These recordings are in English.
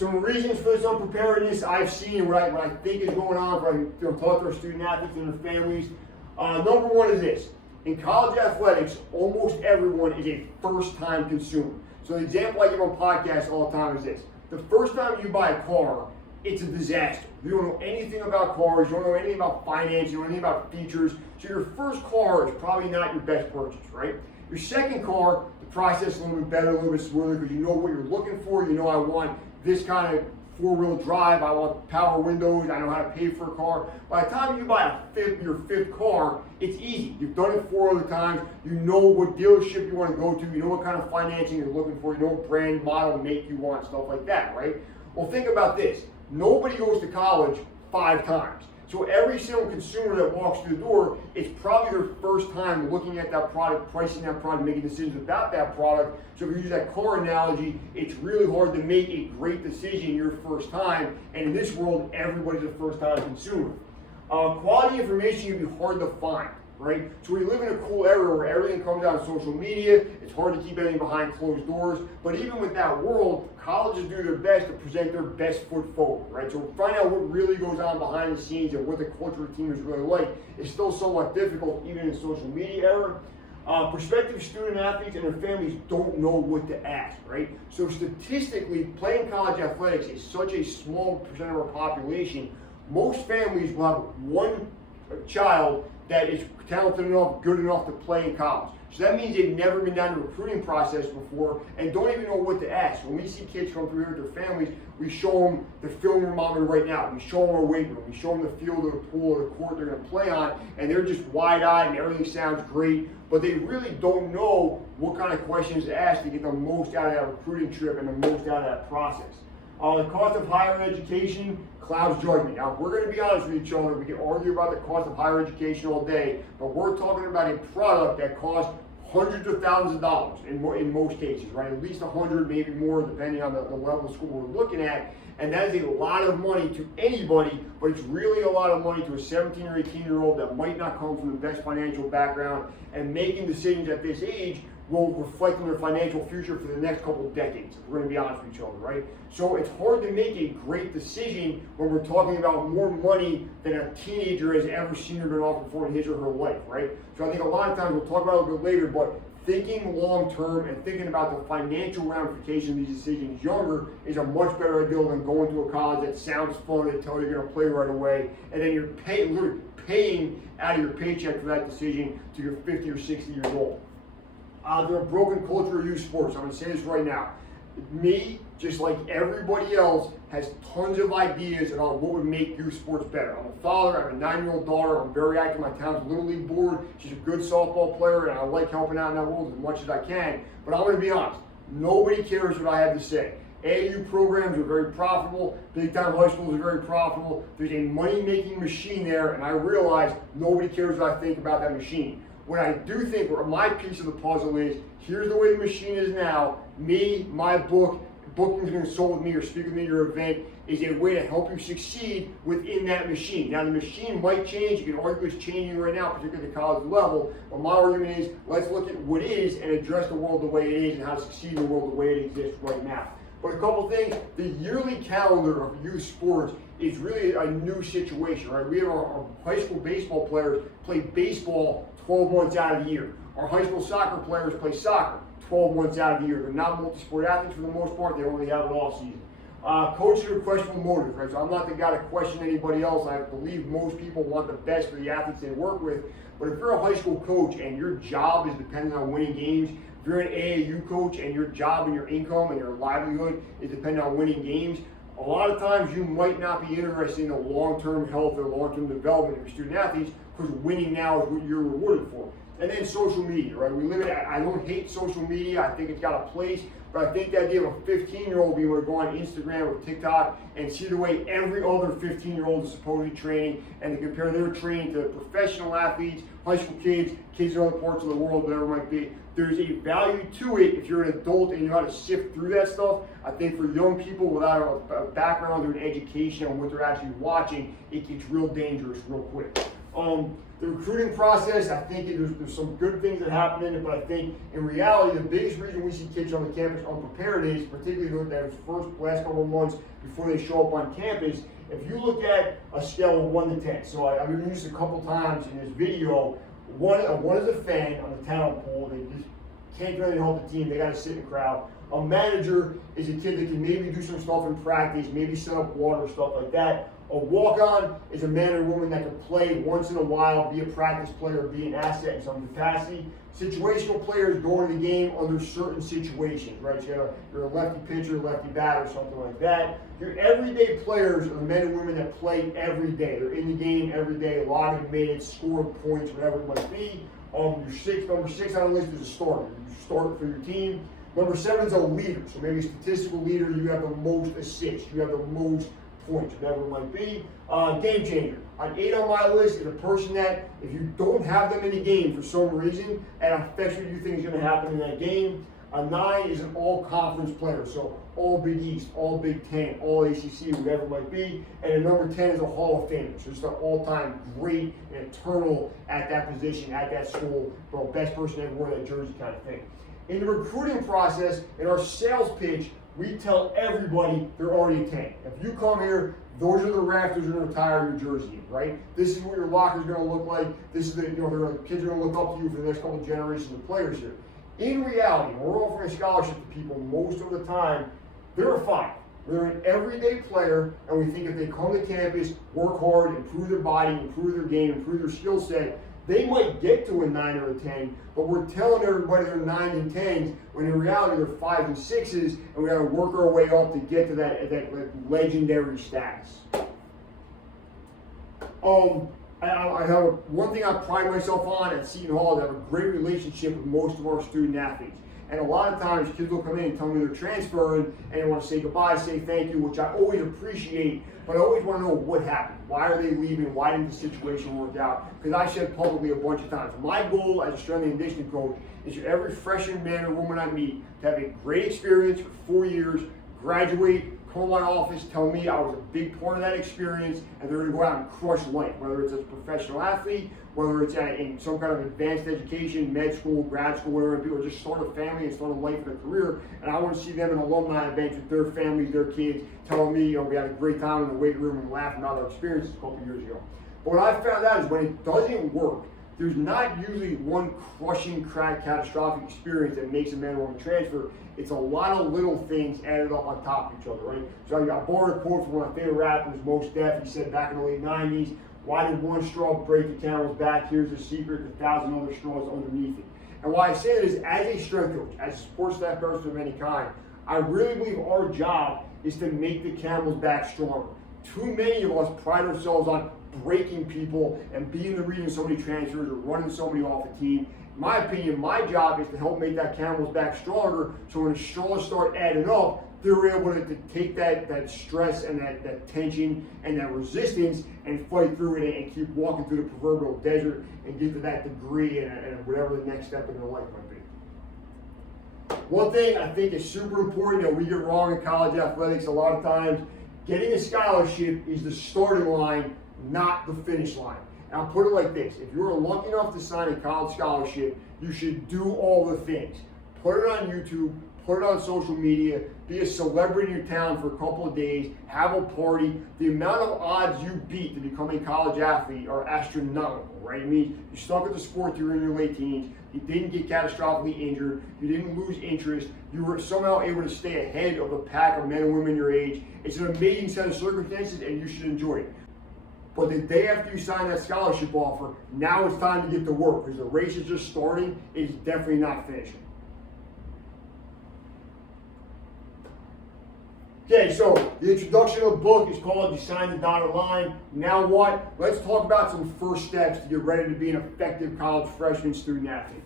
Some reasons for this unpreparedness I've seen, what I think is going on, when I talk to our student athletes and their families. Number one is this. In college athletics, almost everyone is a first-time consumer. So the example I give on podcasts all the time is this. The first time you buy a car, it's a disaster. You don't know anything about cars, you don't know anything about finance, you don't know anything about features. So your first car is probably not your best purchase, right? Your second car, the process is a little bit better, a little bit smoother, because you know what you're looking for. You know, I want this kind of four-wheel drive, I want power windows, I know how to pay for a car. By the time you buy your fifth car, it's easy. You've done it 4 other times, you know what dealership you want to go to, you know what kind of financing you're looking for, you know what brand, model, make you want, stuff like that, right? Well, think about this. Nobody goes to college 5 times. So every single consumer that walks through the door, it's probably their first time looking at that product, pricing that product, making decisions about that product. So if you use that car analogy, it's really hard to make a great decision your first time. And in this world, everybody's a first-time consumer. Quality information can be hard to find, right? So we live in a cool era where everything comes out on social media. It's hard to keep anything behind closed doors. But even with that world, colleges do their best to present their best foot forward, right? So find out what really goes on behind the scenes and what the culture of the team is really like is still somewhat difficult, even in the social media era. Prospective student athletes and their families don't know what to ask, right? So statistically, playing college athletics is such a small percent of our population. Most families will have one child that is talented enough, good enough to play in college. So that means they've never been down the recruiting process before and don't even know what to ask. When we see kids come through here with their families, we show them the film room monitor right now. We show them our weight room. We show them the field or the pool or the court they're going to play on, and they're just wide-eyed and everything sounds great, but they really don't know what kind of questions to ask to get the most out of that recruiting trip and the most out of that process. The cost of higher education clouds judgment. Now, if we're going to be honest with each other, we can argue about the cost of higher education all day, but we're talking about a product that costs hundreds of thousands of dollars in most cases, right? At least 100, maybe more, depending on the level of school we're looking at. And that is a lot of money to anybody, but it's really a lot of money to a 17 or 18-year-old that might not come from the best financial background, and making decisions at this age will reflect on their financial future for the next couple of decades, if we're going to be honest with each other, right? So it's hard to make a great decision when we're talking about more money than a teenager has ever seen or been offered before in his or her life, right? So I think a lot of times, we'll talk about it a little bit later, but thinking long-term and thinking about the financial ramifications of these decisions younger is a much better idea than going to a college that sounds fun and tell you you're going to play right away, and then you're literally paying out of your paycheck for that decision till you're 50 or 60 years old. They're a broken culture of youth sports. I'm going to say this right now. Me, just like everybody else, has tons of ideas about what would make youth sports better. I'm a father, I have a 9-year-old daughter, I'm very active in my town's Little League board. She's a good softball player, and I like helping out in that world as much as I can. But I'm going to be honest, nobody cares what I have to say. AAU programs are very profitable, big time high schools are very profitable. There's a money-making machine there, and I realize nobody cares what I think about that machine. What I do think, or my piece of the puzzle is, here's the way the machine is now. Me, my book, booking to consult with me or speak with me at your event is a way to help you succeed within that machine. Now the machine might change, you can argue it's changing right now, particularly at the college level, but my argument is, let's look at what is and address the world the way it is and how to succeed in the world the way it exists right now. But a couple things, the yearly calendar of youth sports is really a new situation, right? We have our high school baseball players play baseball 12 months out of the year. Our high school soccer players play soccer 12 months out of the year. They're not multi-sport athletes for the most part, they only have it all season. Coaches are questionable motives, right? So I'm not the guy to question anybody else. I believe most people want the best for the athletes they work with. But if you're a high school coach and your job is dependent on winning games, if you're an AAU coach and your job and your income and your livelihood is dependent on winning games, a lot of times you might not be interested in the long-term health or long-term development of your student athletes, because winning now is what you're rewarded for. And then social media, right? I don't hate social media. I think it's got a place, but I think the idea of a 15-year-old being able to go on Instagram or TikTok and see the way every other 15-year-old is supposedly training, and to compare their training to professional athletes, high school kids in other parts of the world, whatever it might be. There's a value to it if you're an adult and you know how to sift through that stuff. I think for young people without a background or an education on what they're actually watching, it gets real dangerous real quick. The recruiting process, I think there's some good things that happen in it, but I think in reality, the biggest reason we see kids on the campus unprepared is, particularly with those last couple of months before they show up on campus, if you look at a scale of 1 to 10, so I've been used a couple times in this video, one is a fan on the talent pool, they just can't really help the team, they got to sit in the crowd. A manager is a kid that can maybe do some stuff in practice, maybe set up water, stuff like that. A walk-on is a man or woman that can play once in a while, be a practice player, be an asset in some capacity. Situational players go into the game under certain situations, right? So you're a lefty pitcher, lefty batter, something like that. Your everyday players are the men and women that play every day. They're in the game every day, logging minutes, scoring points, whatever it might be. Number six on the list is a starter. You start for your team. Number 7 is a leader. So maybe a statistical leader, you have the most assists, you have the most points, whatever it might be. Game changer. On 8 on my list is a person that, if you don't have them in the game for some reason, and affects what you think is going to happen in that game. A 9 is an all-conference player, so all Big East, all Big Ten, all ACC, whatever it might be. And a number 10 is a Hall of Famer, so just an all-time great and eternal at that position, at that school, best person ever wore that jersey kind of thing. In the recruiting process, in our sales pitch, we tell everybody they're already a 10. If you come here, those are the rafters you're going to retire your jersey in, right? This is what your locker is going to look like. This is the, kids are going to look up to you for the next couple of generations of players here. In reality, when we're offering a scholarship to people most of the time, they're a 5. They're an everyday player, and we think if they come to campus, work hard, improve their body, improve their game, improve their skill set, they might get to a 9 or a 10, but we're telling everybody they're 9s and 10s, when in reality they're 5s and 6s, and we got to work our way up to get to that legendary status. I have one thing I pride myself on at Seton Hall is I have a great relationship with most of our student athletes. And a lot of times kids will come in and tell me they're transferring and they want to say goodbye, say thank you, which I always appreciate, but I always want to know what happened. Why are they leaving? Why didn't the situation work out? Because I said publicly a bunch of times, my goal as a strength and conditioning coach is for every freshman man or woman I meet to have a great experience for 4 years, graduate, come to my office, tell me I was a big part of that experience, and they're going to go out and crush life, whether it's as a professional athlete, whether it's in some kind of advanced education, med school, grad school, whatever it be, or just start a family and start a life and a career. And I want to see them in alumni events with their families, their kids, telling me, we had a great time in the weight room and laughing about our experiences a couple years ago. But what I found out is when it doesn't work, there's not usually one crushing, catastrophic experience that makes a man or woman transfer. It's a lot of little things added up on top of each other, right? So I borrowed a quote from one of my favorite rappers, Mos Def. He said back in the late 90s, why did one straw break the camel's back? Here's the secret, 1,000 other straws underneath it. And why I say that is, as a strength coach, as a sports staff person of any kind, I really believe our job is to make the camel's back stronger. Too many of us pride ourselves on breaking people and being the reason so many transfers or running somebody off a team. In my opinion, my job is to help make that camel's back stronger, so when the straws start adding up, they're able to take that stress and that tension and that resistance and fight through it and keep walking through the proverbial desert and get to that degree and whatever the next step in their life might be. One thing I think is super important that we get wrong in college athletics a lot of times, getting a scholarship is the starting line, not the finish line. And I'll put it like this, if you're lucky enough to sign a college scholarship, you should do all the things. Put it on YouTube, put it on social media, be a celebrity in your town for a couple of days, have a party. The amount of odds you beat to become a college athlete are astronomical, right? I mean, you stuck with the sport till you were in your late teens, you didn't get catastrophically injured, you didn't lose interest, you were somehow able to stay ahead of the pack of men and women your age. It's an amazing set of circumstances and you should enjoy it. But the day after you sign that scholarship offer, now it's time to get to work because the race is just starting, it's definitely not finishing. Okay, so the introduction of the book is called You Sign the Dotted Line. Now what? Let's talk about some first steps to get ready to be an effective college freshman student athlete.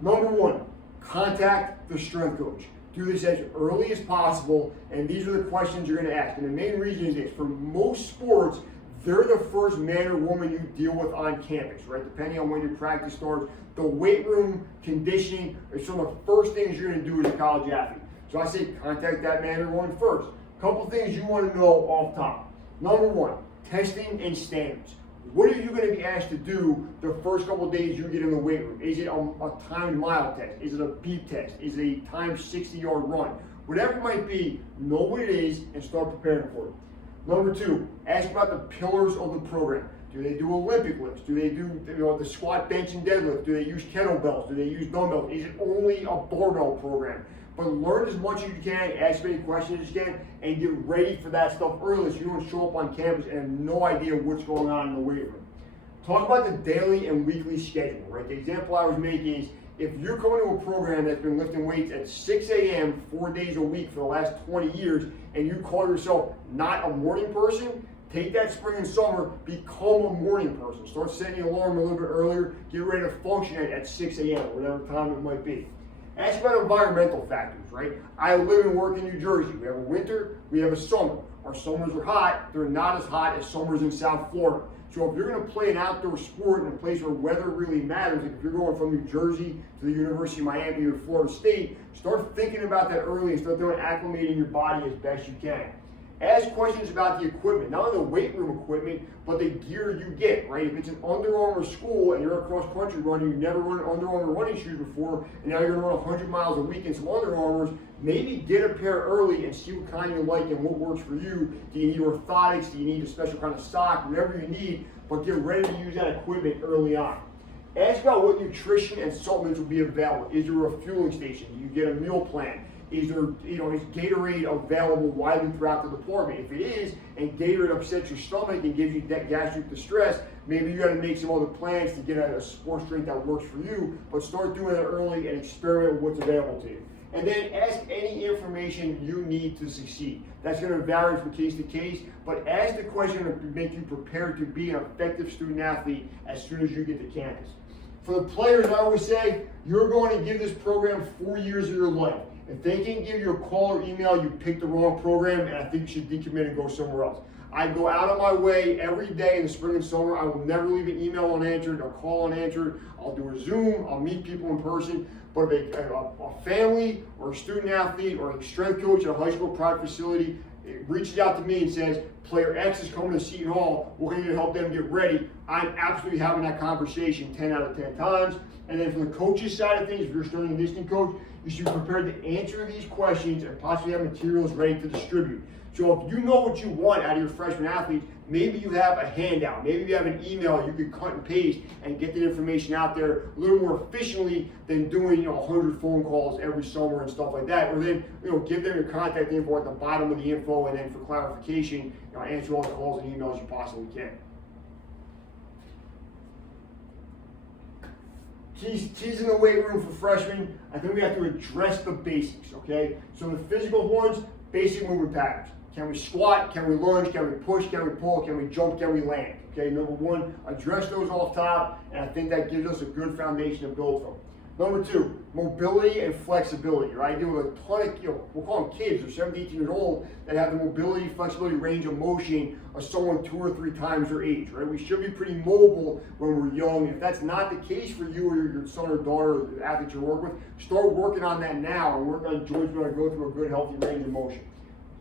Number 1, contact the strength coach. Do this as early as possible, and these are the questions you're going to ask. And the main reason is this, for most sports, they're the first man or woman you deal with on campus, right? Depending on when your practice starts. The weight room, conditioning are some of the first things you're going to do as a college athlete. So I say contact that man or woman first. Couple things you want to know off top. Number 1, testing and standards. What are you going to be asked to do the first couple of days you get in the weight room? Is it a timed mile test? Is it a beep test? Is it a timed 60-yard run? Whatever it might be, know what it is and start preparing for it. Number 2, ask about the pillars of the program. Do they do Olympic lifts? Do they do the squat, bench, and deadlift? Do they use kettlebells? Do they use dumbbells? Is it only a barbell program? But learn as much as you can, ask as many questions as you can, and get ready for that stuff early so you don't show up on campus and have no idea what's going on in the weight room. Talk about the daily and weekly schedule, right? The example I was making is if you're coming to a program that's been lifting weights at 6 a.m. 4 days a week for the last 20 years, and you call yourself not a morning person, take that spring and summer, become a morning person. Start setting your alarm a little bit earlier, get ready to function at 6 a.m. or whatever time it might be. Ask about environmental factors, right? I live and work in New Jersey. We have a winter, we have a summer. Our summers are hot, they're not as hot as summers in South Florida. So if you're gonna play an outdoor sport in a place where weather really matters, like if you're going from New Jersey to the University of Miami or Florida State, start thinking about that early and start doing acclimating your body as best you can. Ask questions about the equipment, not only the weight room equipment, but the gear you get, right? If it's an Under Armour school and you're a cross-country runner, you've never run Under Armour running shoes before, and now you're gonna run 100 miles a week in some Under Armours, maybe get a pair early and see what kind you like and what works for you. Do you need orthotics? Do you need a special kind of sock? Whatever you need, but get ready to use that equipment early on. Ask about what nutrition and supplements will be available. Is there a fueling station? Do you get a meal plan? Is there, is Gatorade available widely throughout the department? If it is, and Gatorade upsets your stomach and gives you that gastric distress, maybe you got to make some other plans to get a sports drink that works for you, but start doing it early and experiment with what's available to you. And then ask any information you need to succeed. That's going to vary from case to case, but ask the question to make you prepared to be an effective student athlete as soon as you get to campus. For the players, I always say, you're going to give this program 4 years of your life. If they can't give you a call or email, you picked the wrong program, and I think you should decommit and go somewhere else. I go out of my way every day in the spring and summer. I will never leave an email unanswered, a call unanswered. I'll do a Zoom, I'll meet people in person. But if a family or a student athlete or a strength coach at a high school private facility reaches out to me and says, player X is coming to Seton Hall, we're going to help them get ready, I'm absolutely having that conversation 10 out of 10 times. And then from the coach's side of things, if you're a strength and conditioning coach, you should be prepared to answer these questions and possibly have materials ready to distribute. So if you know what you want out of your freshman athletes, maybe you have a handout, maybe you have an email you could cut and paste and get the information out there a little more efficiently than doing 100 phone calls every summer and stuff like that. Or then give them your contact info at the bottom of the info, and then for clarification, answer all the calls and emails you possibly can. Keys in the weight room for freshmen, I think we have to address the basics, okay? So the physical ones, basic movement patterns. Can we squat? Can we lunge? Can we push? Can we pull? Can we jump? Can we land? Okay, number one, address those off top, and I think that gives us a good foundation to build from. Number 2, mobility and flexibility. Right? I deal with a ton of, we'll call them kids, they're 17, 18 years old, that have the mobility, flexibility, range of motion of someone 2 or 3 times their age. Right? We should be pretty mobile when we're young. If that's not the case for you or your son or daughter or the athlete you work with, start working on that now and work on joints when I go through a good, healthy range of motion.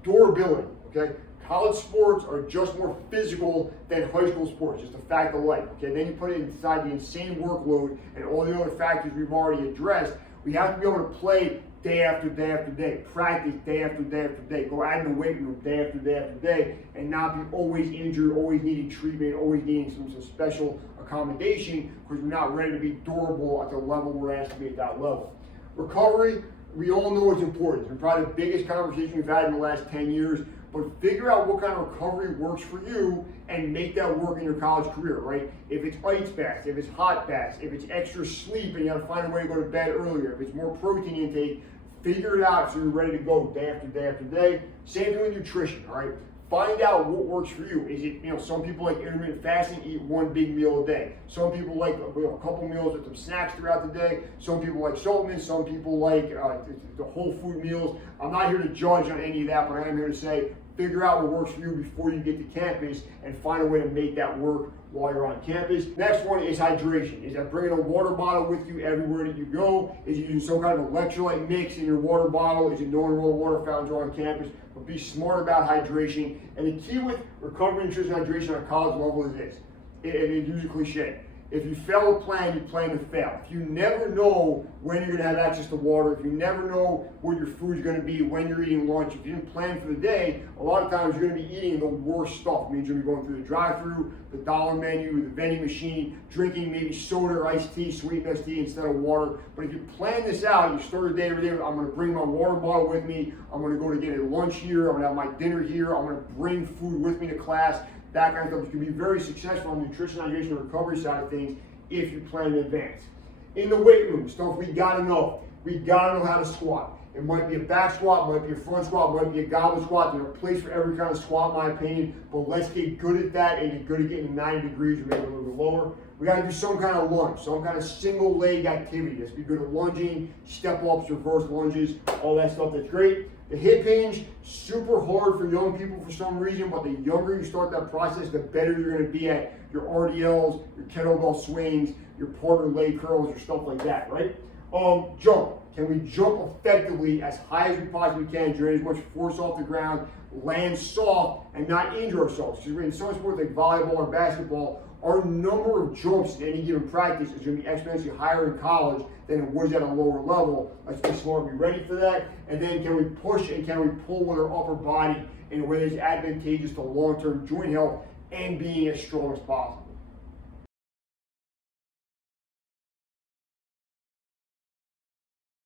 Durability. Okay? College sports are just more physical than high school sports, just a fact of life. Okay, then you put it inside the insane workload and all the other factors we've already addressed. We have to be able to play day after day after day, practice day after day after day, go out in the weight room day after day after day, and not be always injured, always needing treatment, always needing some special accommodation because we're not ready to be durable at the level we're asked to be at that level. Recovery, we all know it's important. It's been probably the biggest conversation we've had in the last 10 years. But figure out what kind of recovery works for you and make that work in your college career, right? If it's ice baths, if it's hot baths, if it's extra sleep and you gotta find a way to go to bed earlier, if it's more protein intake, figure it out so you're ready to go day after day after day. Same thing with nutrition, all right? Find out what works for you. Is it, some people like intermittent fasting, eat 1 big meal a day. Some people like a couple meals with some snacks throughout the day. Some people like supplements. Some people like the whole food meals. I'm not here to judge on any of that, but I am here to say, figure out what works for you before you get to campus and find a way to make that work while you're on campus. Next one is hydration. Is that bringing a water bottle with you everywhere that you go? Is it using some kind of electrolyte mix in your water bottle? Is it knowing where water fountains are on campus? But be smart about hydration. And the key with recovery, nutrition, and hydration on a college level is this. It uses a cliche. If you fail to plan, you plan to fail. If you never know when you're going to have access to water, if you never know where your food's going to be, when you're eating lunch, if you didn't plan for the day, a lot of times you're going to be eating the worst stuff. It means you're going to be going through the drive-thru, the dollar menu, the vending machine, drinking maybe soda or iced tea, sweet iced tea instead of water. But if you plan this out, you start the day every day, I'm going to bring my water bottle with me, I'm going to go to get a lunch here, I'm going to have my dinner here, I'm going to bring food with me to class, that kind of stuff. You can be very successful on the nutrition, hydration, and recovery side of things if you plan in advance. In the weight room, stuff we gotta know. We gotta know how to squat. It might be a back squat, might be a front squat, might be a goblet squat. There's a place for every kind of squat, in my opinion, but let's get good at that and get good at getting 90 degrees or maybe a little bit lower. We gotta do some kind of lunge, some kind of single leg activity. Let's be good at lunging, step ups, reverse lunges, all that stuff, that's great. The hip hinge, super hard for young people for some reason, but the younger you start that process, the better you're gonna be at your RDLs, your kettlebell swings, your partner leg curls, or stuff like that, right? Jump. Can we jump effectively as high as we possibly can, generate as much force off the ground, land soft, and not injure ourselves? Because in some sports like volleyball or basketball, our number of jumps in any given practice is going to be exponentially higher in college than it was at a lower level. Let's be smart, be ready for that. And then can we push and can we pull with our upper body in a way that's advantageous to long-term joint health and being as strong as possible?